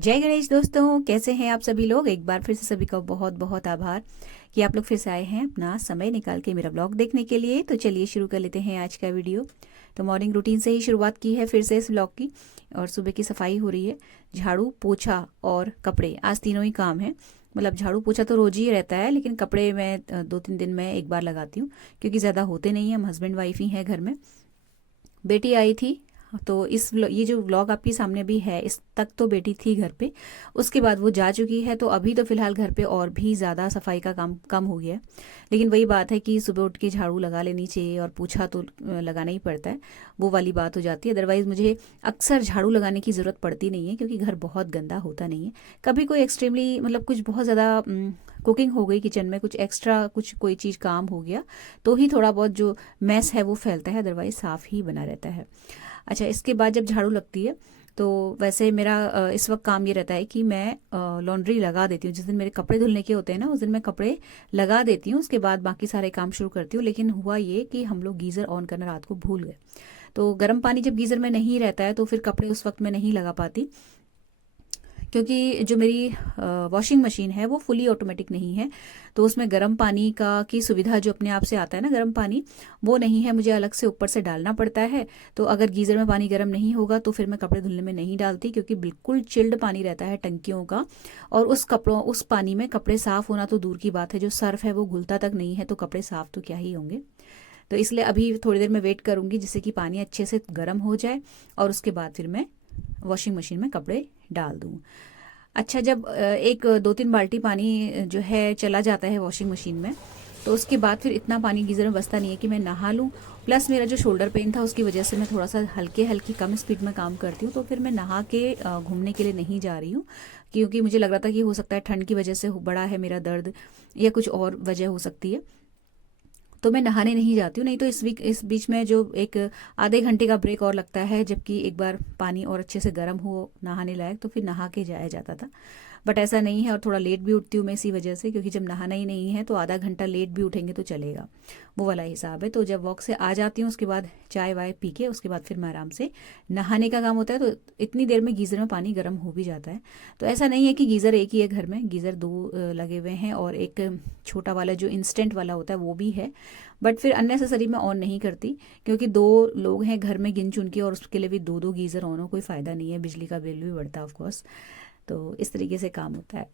जय गणेश दोस्तों, कैसे हैं आप सभी लोग। एक बार फिर से सभी का बहुत बहुत आभार कि आप लोग फिर से आए हैं अपना समय निकाल के मेरा ब्लॉग देखने के लिए। तो चलिए शुरू कर लेते हैं आज का वीडियो। तो मॉर्निंग रूटीन से ही शुरुआत की है फिर से इस ब्लॉग की, और सुबह की सफाई हो रही है। झाड़ू, पोछा और कपड़े, आज तीनों ही काम है। मतलब झाड़ू पोछा तो रोज ही रहता है, लेकिन कपड़े मैं 2-3 दिन में एक बार लगाती हूँ, क्योंकि ज़्यादा होते नहीं हैं। हम हस्बैंड वाइफ ही हैं घर में। बेटी आई थी, तो ये जो व्लॉग आपके सामने भी है, इस तक तो बेटी थी घर पे। उसके बाद वो जा चुकी है, तो अभी तो फिलहाल घर पे और भी ज़्यादा सफाई का काम कम हो गया है। लेकिन वही बात है कि सुबह उठ के झाड़ू लगा लेनी चाहिए, और पोछा तो लगाना ही पड़ता है। वो वाली बात हो जाती है। अदरवाइज़ मुझे अक्सर झाड़ू लगाने की ज़रूरत पड़ती नहीं है, क्योंकि घर बहुत गंदा होता नहीं है। कभी कोई एक्सट्रीमली, मतलब कुछ बहुत ज़्यादा कुकिंग हो गई किचन में, कुछ एक्स्ट्रा कुछ कोई चीज़ काम हो गया, तो ही थोड़ा बहुत जो मैस है वो फैलता है। अदरवाइज साफ़ ही बना रहता है। अच्छा, इसके बाद जब झाड़ू लगती है, तो वैसे मेरा इस वक्त काम ये रहता है कि मैं लॉन्ड्री लगा देती हूँ। जिस दिन मेरे कपड़े धुलने के होते हैं ना, उस दिन मैं कपड़े लगा देती हूँ। उसके बाद बाकी सारे काम शुरू करती हूँ। लेकिन हुआ ये कि हम लोग गीज़र ऑन करना रात को भूल गए। तो गर्म पानी जब गीज़र में नहीं रहता है, तो फिर कपड़े उस वक्त मैं नहीं लगा पाती, क्योंकि जो मेरी वॉशिंग मशीन है वो फुली ऑटोमेटिक नहीं है। तो उसमें गर्म पानी का की सुविधा जो अपने आप से आता है ना, गर्म पानी, वो नहीं है। मुझे अलग से ऊपर से डालना पड़ता है। तो अगर गीज़र में पानी गर्म नहीं होगा, तो फिर मैं कपड़े धुलने में नहीं डालती, क्योंकि बिल्कुल चिल्ड पानी रहता है टंकियों का। और उस पानी में कपड़े साफ़ होना तो दूर की बात है, जो सर्फ है वो घुलता तक नहीं है, तो कपड़े साफ़ तो क्या ही होंगे। तो इसलिए अभी थोड़ी देर में वेट करूँगी, जिससे कि पानी अच्छे से गर्म हो जाए, और उसके बाद फिर मैं वॉशिंग मशीन में कपड़े डाल दूँ। अच्छा, जब एक 2-3 बाल्टी पानी जो है चला जाता है वॉशिंग मशीन में, तो उसके बाद फिर इतना पानी गीज़र में बचता नहीं है कि मैं नहा लूँ। प्लस मेरा जो शोल्डर पेन था, उसकी वजह से मैं थोड़ा सा हल्की कम स्पीड में काम करती हूँ। तो फिर मैं नहा के घूमने के लिए नहीं जा रही हूँ, क्योंकि मुझे लग रहा था कि हो सकता है ठंड की वजह से बड़ा है मेरा दर्द, या कुछ और वजह हो सकती है। तो मैं नहाने नहीं जाती हूँ। नहीं तो इस बीच में जो एक आधे घंटे का ब्रेक और लगता है, जबकि एक बार पानी और अच्छे से गर्म हो नहाने लायक, तो फिर नहा के जाया जाता था। बट ऐसा नहीं है, और थोड़ा लेट भी उठती हूँ मैं इसी वजह से, क्योंकि जब नहाना ही नहीं है तो आधा घंटा लेट भी उठेंगे तो चलेगा, वो वाला हिसाब है। तो जब वॉक से आ जाती हूँ, उसके बाद चाय वाय पी के, उसके बाद फिर मैं आराम से नहाने का काम होता है। तो इतनी देर में गीज़र में पानी गर्म हो भी जाता है। तो ऐसा नहीं है कि गीज़र एक ही है घर में, गीज़र दो लगे हुए हैं, और एक छोटा वाला जो इंस्टेंट वाला होता है वो भी है। बट फिर अननेसेसरी मैं ऑन नहीं करती, क्योंकि 2 लोग हैं घर में गिन चुन के, और उसके लिए भी 2-2 गीज़र ऑन हो, कोई फ़ायदा नहीं है। बिजली का बिल भी बढ़ता है ऑफकोर्स। तो इस तरीके से काम होता है।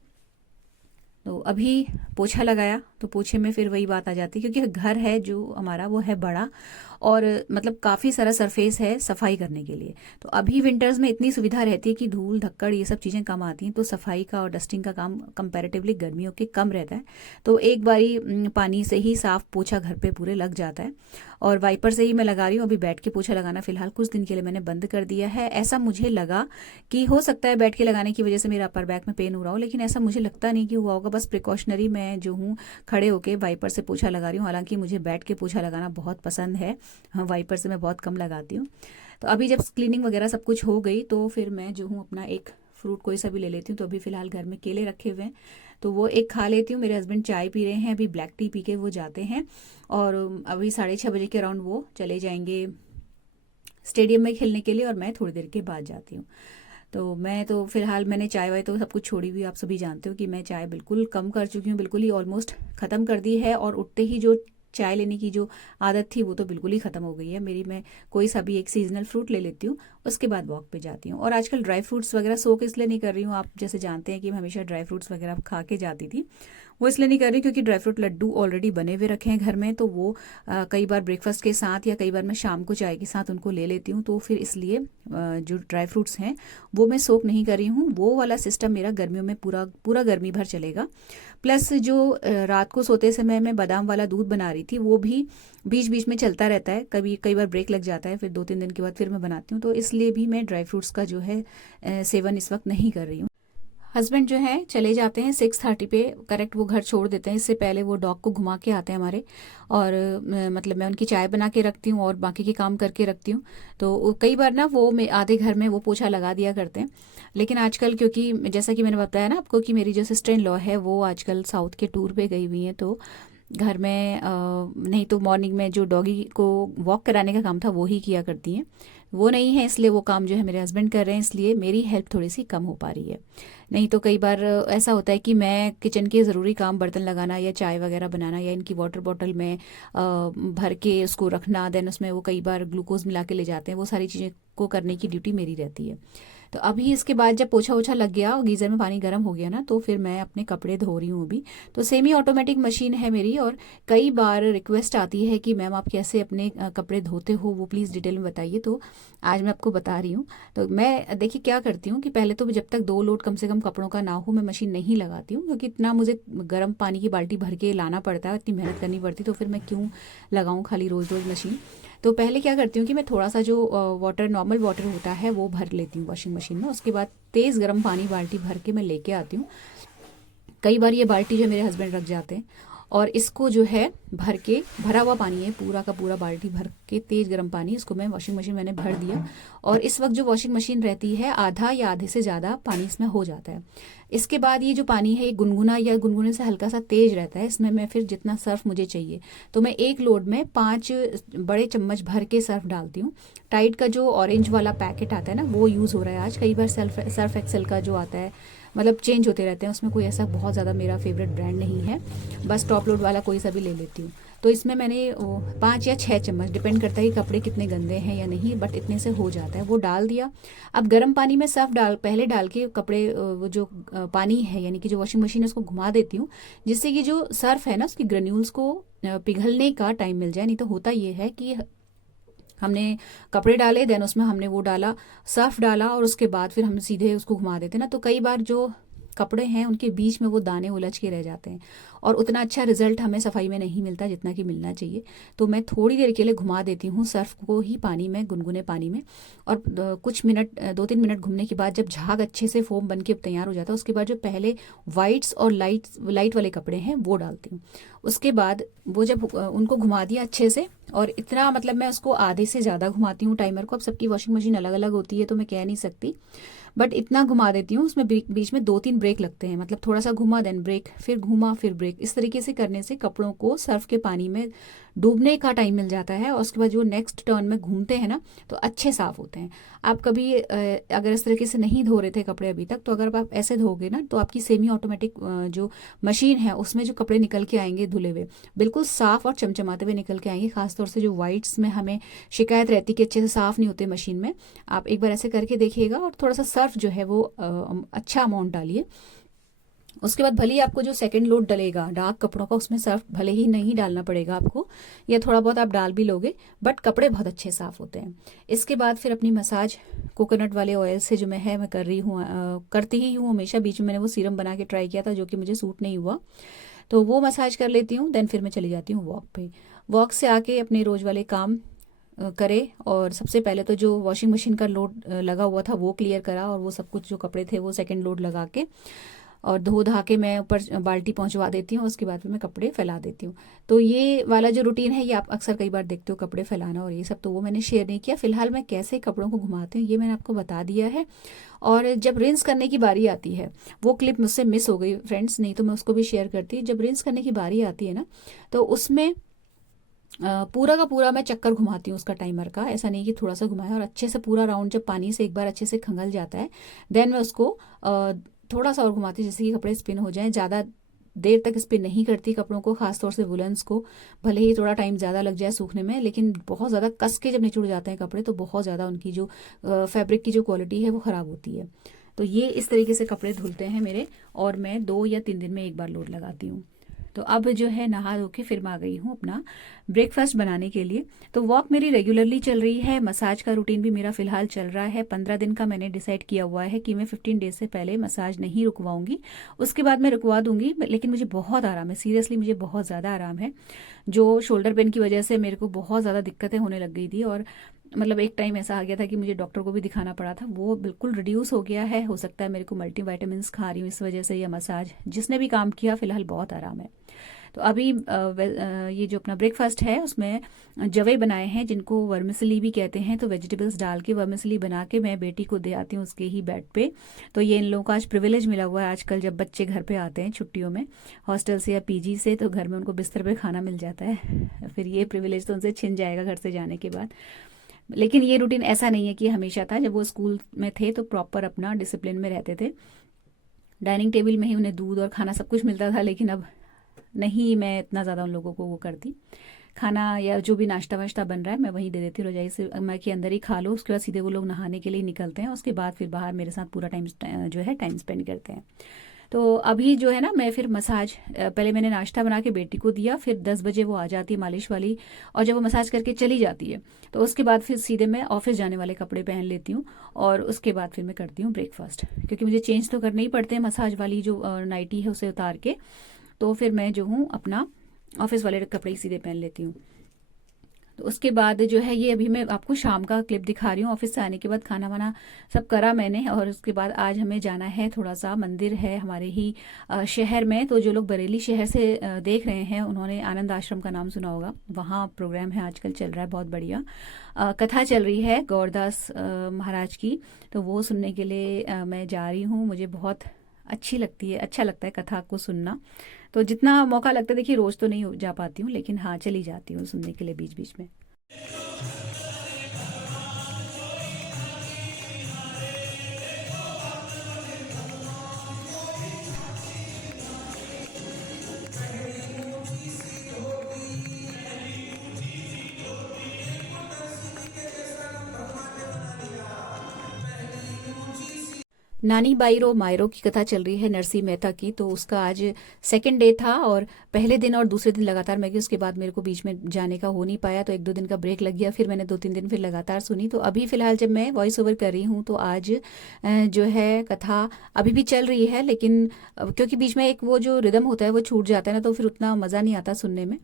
तो अभी पोछा लगाया, तो पोछे में फिर वही बात आ जाती है, क्योंकि घर है जो हमारा वो है बड़ा, और मतलब काफ़ी सारा सरफेस है सफाई करने के लिए। तो अभी विंटर्स में इतनी सुविधा रहती है कि धूल धक्कड़ ये सब चीज़ें कम आती हैं, तो सफाई का और डस्टिंग का काम कंपैरेटिवली गर्मियों के कम रहता है। तो एक बारी पानी से ही साफ पोछा घर पे पूरे लग जाता है। और वाइपर से ही मैं लगा रही हूँ। अभी बैठ के पोछा लगाना फिलहाल कुछ दिन के लिए मैंने बंद कर दिया है। ऐसा मुझे लगा कि हो सकता है बैठ के लगाने की वजह से मेरा अपर बैक में पेन हो रहा हो, लेकिन ऐसा मुझे लगता नहीं कि हुआ होगा। बस प्रिकॉशनरी मैं जो हूँ, खड़े होके वाइपर से पोछा लगा रही हूँ। हालांकि मुझे बैठ के पोछा लगाना बहुत पसंद है, हाँ, वाइपर से मैं बहुत कम लगाती हूँ। तो अभी जब क्लीनिंग वगैरह सब कुछ हो गई, तो फिर मैं जो हूँ अपना एक फ्रूट कोई सा भी ले लेती हूँ। तो अभी फ़िलहाल घर में केले रखे हुए हैं, तो वो एक खा लेती हूँ। मेरे हस्बैंड चाय पी रहे हैं, अभी ब्लैक टी पी के वो जाते हैं। और अभी 6:30 बजे के अराउंड वो चले जाएंगे स्टेडियम में खेलने के लिए, और मैं थोड़ी देर के बाद जाती हूँ। तो मैं तो फिलहाल मैंने चाय वाय तो सब कुछ छोड़ी हुई। आप सभी जानते हो कि मैं चाय बिल्कुल कम कर चुकी हूँ, बिल्कुल ही ऑलमोस्ट ख़त्म कर दी है। और उठते ही जो चाय लेने की जो आदत थी, वो तो बिल्कुल ही ख़त्म हो गई है मेरी। मैं कोई सा भी एक सीजनल फ्रूट ले लेती हूँ, उसके बाद वॉक पे जाती हूँ। और आजकल ड्राई फ्रूट्स वगैरह सोक इसलिए नहीं कर रही हूँ, आप जैसे जानते हैं कि मैं हमेशा ड्राई फ्रूट्स वगैरह खा के जाती थी। वो इसलिए नहीं कर रही क्योंकि ड्राई फ्रूट लड्डू ऑलरेडी बने हुए रखे हैं घर में, तो वो कई बार ब्रेकफास्ट के साथ, या कई बार मैं शाम को चाय के साथ उनको ले लेती हूँ। तो फिर इसलिए जो ड्राई फ्रूट्स हैं वो मैं सोक नहीं कर रही हूँ। वो वाला सिस्टम मेरा गर्मियों में पूरा पूरा गर्मी भर चलेगा। प्लस जो रात को सोते समय मैं बादाम वाला दूध बना रही थी, वो भी बीच बीच में चलता रहता है। कई बार ब्रेक लग जाता है, फिर 2-3 दिन के बाद फिर मैं बनाती हूँ। तो इसलिए भी मैं ड्राई फ्रूट्स का जो है सेवन इस वक्त नहीं कर रही हूँ। हस्बैंड जो है चले जाते हैं 6:30 पे करेक्ट, वो घर छोड़ देते हैं। इससे पहले वो डॉग को घुमा के आते हैं हमारे। और मतलब मैं उनकी चाय बना के रखती हूँ, और बाकी के काम करके रखती हूँ। तो कई बार ना वो आधे घर में वो पोछा लगा दिया करते हैं। लेकिन आजकल, क्योंकि जैसा कि मैंने बताया ना आपको, कि मेरी जो सिस्टर इन लॉ है वो आजकल साउथ के टूर पे गई हुई हैं, तो घर में नहीं तो मॉर्निंग में जो डॉगी को वॉक कराने का काम था वो ही किया करती हैं। वो नहीं है, इसलिए वो काम जो है मेरे हस्बैंड कर रहे हैं, इसलिए मेरी हेल्प थोड़ी सी कम हो पा रही है। नहीं तो कई बार ऐसा होता है कि मैं किचन के ज़रूरी काम, बर्तन लगाना या चाय वगैरह बनाना या इनकी वाटर बॉटल में भर के उसको रखना, देन उसमें वो कई बार ग्लूकोज मिला के ले जाते हैं, वो सारी चीज़ें को करने की ड्यूटी मेरी रहती है। तो अभी इसके बाद जब पोछा ओछा लग गया और गीज़र में पानी गर्म हो गया ना, तो फिर मैं अपने कपड़े धो रही हूँ अभी। तो सेमी ऑटोमेटिक मशीन है मेरी, और कई बार रिक्वेस्ट आती है कि मैम आप कैसे अपने कपड़े धोते हो, वो प्लीज़ डिटेल में बताइए। तो आज मैं आपको बता रही हूँ। तो मैं देखिए क्या करती हूँ कि पहले तो जब तक 2 लोड कम से कम कपड़ों का ना हो, मैं मशीन नहीं लगाती हूँ, क्योंकि इतना मुझे गर्म पानी की बाल्टी भर के लाना पड़ता है, इतनी मेहनत करनी पड़ती, तो फिर मैं क्यों लगाऊँ खाली रोज़ रोज़ मशीन। तो पहले क्या करती हूँ कि मैं थोड़ा सा जो वाटर, नॉर्मल वाटर होता है, वो भर लेती हूँ वॉशिंग मशीन में। उसके बाद तेज़ गर्म पानी बाल्टी भर के मैं लेके आती हूँ। कई बार ये बाल्टी जो मेरे हस्बैंड रख जाते हैं, और इसको जो है भर के, भरा हुआ पानी है पूरा का पूरा, बाल्टी भर के तेज़ गर्म पानी, इसको मैं वॉशिंग मशीन मैंने भर दिया। और इस वक्त जो वॉशिंग मशीन रहती है, आधा या आधे से ज़्यादा पानी इसमें हो जाता है। इसके बाद ये जो पानी है, ये गुनगुना या गुनगुने से हल्का सा तेज रहता है। इसमें मैं फिर जितना सर्फ मुझे चाहिए, तो मैं एक लोड में 5 बड़े चम्मच भर के सर्फ डालती हूँ। टाइड का जो ऑरेंज वाला पैकेट आता है ना, वो यूज़ हो रहा है आज। कई बार सर्फ एक्सेल का जो आता है, मतलब चेंज होते रहते हैं, उसमें कोई ऐसा बहुत ज़्यादा मेरा फेवरेट ब्रांड नहीं है, बस टॉप लोड वाला कोई सा भी ले लेती हूँ। तो इसमें मैंने 5 या 6 चम्मच, डिपेंड करता है कि कपड़े कितने गंदे हैं या नहीं, बट इतने से हो जाता है, वो डाल दिया। अब गर्म पानी में सर्फ पहले डाल के कपड़े, वो जो पानी है यानी कि जो वॉशिंग मशीन है, उसको घुमा देती हूँ, जिससे कि जो सर्फ है ना, उसकी ग्रेन्यूल्स को पिघलने का टाइम मिल जाए। नहीं तो होता ये है कि हमने कपड़े डाले, देन उसमें हमने वो डाला, सर्फ डाला, और उसके बाद फिर हम सीधे उसको घुमा देते ना, तो कई बार जो कपड़े हैं उनके बीच में वो दाने उलझ के रह जाते हैं, और उतना अच्छा रिजल्ट हमें सफाई में नहीं मिलता जितना कि मिलना चाहिए। तो मैं थोड़ी देर के लिए घुमा देती हूँ सर्फ को ही पानी में, गुनगुने पानी में, और कुछ मिनट, 2-3 मिनट घूमने के बाद जब झाग अच्छे से फोम बन के तैयार हो जाता है, उसके बाद जो पहले वाइट्स और लाइट वाले कपड़े हैं वो डालती हूँ। उसके बाद वो जब उनको घुमा दिया अच्छे से, और इतना मतलब मैं उसको आधे से ज़्यादा घुमाती हूँ टाइमर को। अब सबकी वॉशिंग मशीन अलग अलग होती है, तो मैं कह नहीं सकती, बट इतना घुमा देती हूँ। उसमें बीच में 2-3 ब्रेक लगते हैं, मतलब थोड़ा सा घुमा, देन ब्रेक, फिर घुमा, फिर ब्रेक। इस तरीके से करने से कपड़ों को सर्फ के पानी में डूबने का टाइम मिल जाता है, और उसके बाद जो नेक्स्ट टर्न में घूमते हैं ना, तो अच्छे साफ होते हैं। आप कभी अगर इस तरीके से नहीं धो रहे थे कपड़े अभी तक, तो अगर आप ऐसे धोगे ना, तो आपकी सेमी ऑटोमेटिक जो मशीन है, उसमें जो कपड़े निकल के आएंगे धुले हुए, बिल्कुल साफ और चमचमाते हुए निकल के आएंगे। खासतौर से जो वाइट्स में हमें शिकायत रहती कि अच्छे से साफ नहीं होते मशीन में, आप एक बार ऐसे करके देखिएगा। और थोड़ा सा सर्फ जो है वो अच्छा अमाउंट डालिए। उसके बाद भले ही आपको जो सेकंड लोड डलेगा डार्क कपड़ों का, उसमें सर्फ भले ही नहीं डालना पड़ेगा आपको, या थोड़ा बहुत आप डाल भी लोगे, बट कपड़े बहुत अच्छे साफ होते हैं। इसके बाद फिर अपनी मसाज कोकोनट वाले ऑयल से जो मैं कर रही हूँ, करती ही हूँ हमेशा। बीच में मैंने वो सीरम बना के ट्राई किया था, जो कि मुझे सूट नहीं हुआ, तो वो मसाज कर लेती हूँ। देन फिर मैं चली जाती हूँ वॉक पे। वॉक से आके अपने रोज वाले काम करे, और सबसे पहले तो जो वॉशिंग मशीन का लोड लगा हुआ था वो क्लियर करा, और वो सब कुछ जो कपड़े थे वो सेकंड लोड लगा के और धो धा के मैं ऊपर बाल्टी पहुंचवा देती हूँ। उसके बाद फिर मैं कपड़े फैला देती हूँ। तो ये वाला जो रूटीन है, ये आप अक्सर कई बार देखते हो, कपड़े फैलाना और ये सब, तो वो मैंने शेयर नहीं किया। फिलहाल मैं कैसे कपड़ों को घुमाती हूँ ये मैंने आपको बता दिया है। और जब रिंस करने की बारी आती है, वो क्लिप मुझसे मिस हो गई फ्रेंड्स, नहीं तो मैं उसको भी शेयर करती। जब रिंस करने की बारी आती है ना, तो उसमें पूरा का पूरा मैं चक्कर घुमाती हूँ उसका टाइमर का। ऐसा नहीं कि थोड़ा सा घुमाया, और अच्छे से पूरा राउंड जब पानी से एक बार अच्छे से खंगल जाता है, देन मैं उसको थोड़ा सा और घुमाती हूँ, जिससे कि कपड़े स्पिन हो जाएं। ज़्यादा देर तक स्पिन नहीं करती कपड़ों को, खासतौर से वुलन्स को। भले ही थोड़ा टाइम ज़्यादा लग जाए सूखने में, लेकिन बहुत ज़्यादा कस के जब निचुड़ जाते हैं कपड़े, तो बहुत ज़्यादा उनकी जो फैब्रिक की जो क्वालिटी है वो ख़राब होती है। तो ये इस तरीके से कपड़े धुलते हैं मेरे, और मैं 2 या 3 दिन में एक बार लोड लगाती हूँ। तो अब जो है नहा धो के फिर मैं आ गई हूँ अपना ब्रेकफास्ट बनाने के लिए। तो वॉक मेरी रेगुलरली चल रही है, मसाज का रूटीन भी मेरा फिलहाल चल रहा है। 15 दिन का मैंने डिसाइड किया हुआ है कि मैं 15 डेज से पहले मसाज नहीं रुकवाऊंगी, उसके बाद मैं रुकवा दूंगी। लेकिन मुझे बहुत आराम है, सीरियसली मुझे बहुत ज़्यादा आराम है। जो शोल्डर पेन की वजह से मेरे को बहुत ज़्यादा दिक्कतें होने लग गई थी, और मतलब एक टाइम ऐसा आ गया था कि मुझे डॉक्टर को भी दिखाना पड़ा था, वो बिल्कुल रिड्यूस हो गया है। हो सकता है मेरे को मल्टीविटामिन्स खा रही हूँ इस वजह से, या मसाज जिसने भी काम किया, फिलहाल बहुत आराम है। तो अभी ये जो अपना ब्रेकफास्ट है उसमें जवे बनाए हैं, जिनको वर्मिसली भी कहते हैं। तो वेजिटेबल्स डाल के वर्मिसली बना के मैं बेटी को दे आती हूँ उसके ही बेड पे। तो ये इन लोगों को आज प्रिविलेज मिला हुआ है, आजकल जब बच्चे घर पे आते हैं छुट्टियों में हॉस्टल से या पीजी से, तो घर में उनको बिस्तर पे खाना मिल जाता है। फिर ये प्रिविलेज तो उनसे छिन जाएगा घर से जाने के बाद। लेकिन ये रूटीन ऐसा नहीं है कि हमेशा था। जब वो स्कूल में थे तो प्रॉपर अपना डिसिप्लिन में रहते थे, डाइनिंग टेबल में ही उन्हें दूध और खाना सब कुछ मिलता था। लेकिन अब नहीं, मैं इतना ज़्यादा उन लोगों को वो करती। खाना या जो भी नाश्ता वाश्ता बन रहा है मैं वहीं दे देती हूँ, रजाई से मैं के अंदर ही खा लो। उसके बाद सीधे वो लोग नहाने के लिए निकलते हैं, उसके बाद फिर बाहर मेरे साथ पूरा टाइम जो है टाइम स्पेंड करते हैं। तो अभी जो है ना, मैं फिर मसाज, पहले मैंने नाश्ता बना के बेटी को दिया, फिर 10 बजे वो आ जाती है मालिश वाली, और जब वो मसाज करके चली जाती है तो उसके बाद फिर सीधे मैं ऑफिस जाने वाले कपड़े पहन लेती हूँ, और उसके बाद फिर मैं करती हूँ ब्रेकफास्ट, क्योंकि मुझे चेंज तो करने ही पड़ते हैं। मसाज वाली जो नाइटी है उसे उतार के तो फिर मैं जो हूँ अपना ऑफिस वाले कपड़े ही सीधे पहन लेती हूँ। तो उसके बाद जो है, ये अभी मैं आपको शाम का क्लिप दिखा रही हूँ। ऑफिस से आने के बाद खाना वाना सब करा मैंने, और उसके बाद आज हमें जाना है, थोड़ा सा मंदिर है हमारे ही शहर में। तो जो लोग बरेली शहर से देख रहे हैं उन्होंने आनंद आश्रम का नाम सुना होगा, वहाँ प्रोग्राम है आजकल चल रहा है, बहुत बढ़िया कथा चल रही है गौरदास महाराज की। तो वो सुनने के लिए मैं जा रही हूँ। मुझे बहुत अच्छी लगती है, अच्छा लगता है कथा को सुनना। तो जितना मौका लगता है, देखिए रोज़ तो नहीं जा पाती हूँ, लेकिन हाँ चली जाती हूँ सुनने के लिए बीच बीच में। नानी बाईरो मायरो की कथा चल रही है नरसिंह मेहता की। तो उसका आज सेकंड डे था, और पहले दिन और दूसरे दिन लगातार मैं गई। उसके बाद मेरे को बीच में जाने का हो नहीं पाया, तो 1-2 दिन का ब्रेक लग गया। फिर मैंने 2-3 दिन फिर लगातार सुनी। तो अभी फ़िलहाल जब मैं वॉइस ओवर कर रही हूँ तो आज जो है कथा अभी भी चल रही है, लेकिन क्योंकि बीच में एक वो जो रिदम होता है वो छूट जाता है ना, तो फिर उतना मज़ा नहीं आता सुनने में।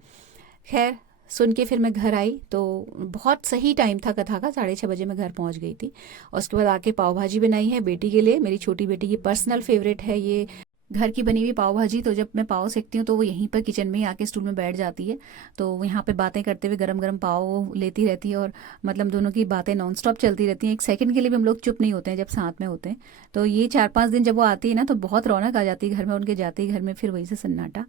खैर, सुन के फिर मैं घर आई तो बहुत सही टाइम था कथा का, 6:30 बजे मैं घर पहुंच गई थी। और उसके बाद आके पाव भाजी बनाई है बेटी के लिए। मेरी छोटी बेटी की पर्सनल फेवरेट है ये घर की बनी हुई पाव भाजी। तो जब मैं पाव सेकती हूँ तो वो यहीं पर किचन में ही आके स्टूल में बैठ जाती है, तो वो यहाँ पे बातें करते हुए गरम गरम पाव लेती रहती है, और मतलब दोनों की बातें नॉन स्टॉप चलती रहती हैं। एक सेकंड के लिए भी हम लोग चुप नहीं होते हैं जब साथ में होते हैं। तो ये 4-5 दिन जब वो आती है ना तो बहुत रौनक आ जाती है घर में। उनके जाते ही घर में फिर वही से सन्नाटा।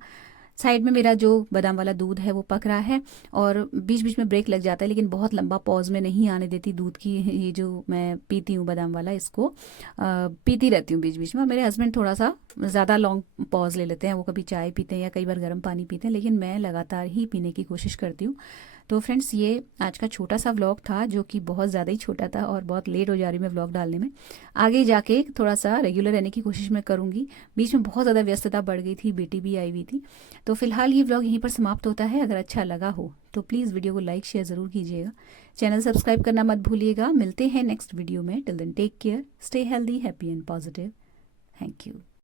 साइड में मेरा जो बादाम वाला दूध है वो पक रहा है, और बीच बीच में ब्रेक लग जाता है, लेकिन बहुत लंबा पॉज में नहीं आने देती दूध की। ये जो मैं पीती हूँ बादाम वाला, इसको पीती रहती हूँ बीच बीच में। और मेरे हस्बैंड थोड़ा सा ज़्यादा लॉन्ग पॉज ले लेते हैं, वो कभी चाय पीते हैं या कई बार गर्म पानी पीते हैं, लेकिन मैं लगातार ही पीने की कोशिश करती हूँ। तो फ्रेंड्स, ये आज का छोटा सा व्लॉग था, जो कि बहुत ज़्यादा ही छोटा था, और बहुत लेट हो जा रही मैं व्लॉग डालने में। आगे जाके थोड़ा सा रेगुलर रहने की कोशिश मैं करूँगी। बीच में बहुत ज़्यादा व्यस्तता बढ़ गई थी, बेटी भी आई हुई थी। तो फिलहाल ये व्लॉग यहीं पर समाप्त होता है। अगर अच्छा लगा हो तो प्लीज़ वीडियो को लाइक शेयर ज़रूर कीजिएगा, चैनल सब्सक्राइब करना मत भूलिएगा। मिलते हैं नेक्स्ट वीडियो में। Till then take care, stay healthy, happy and positive. Thank you.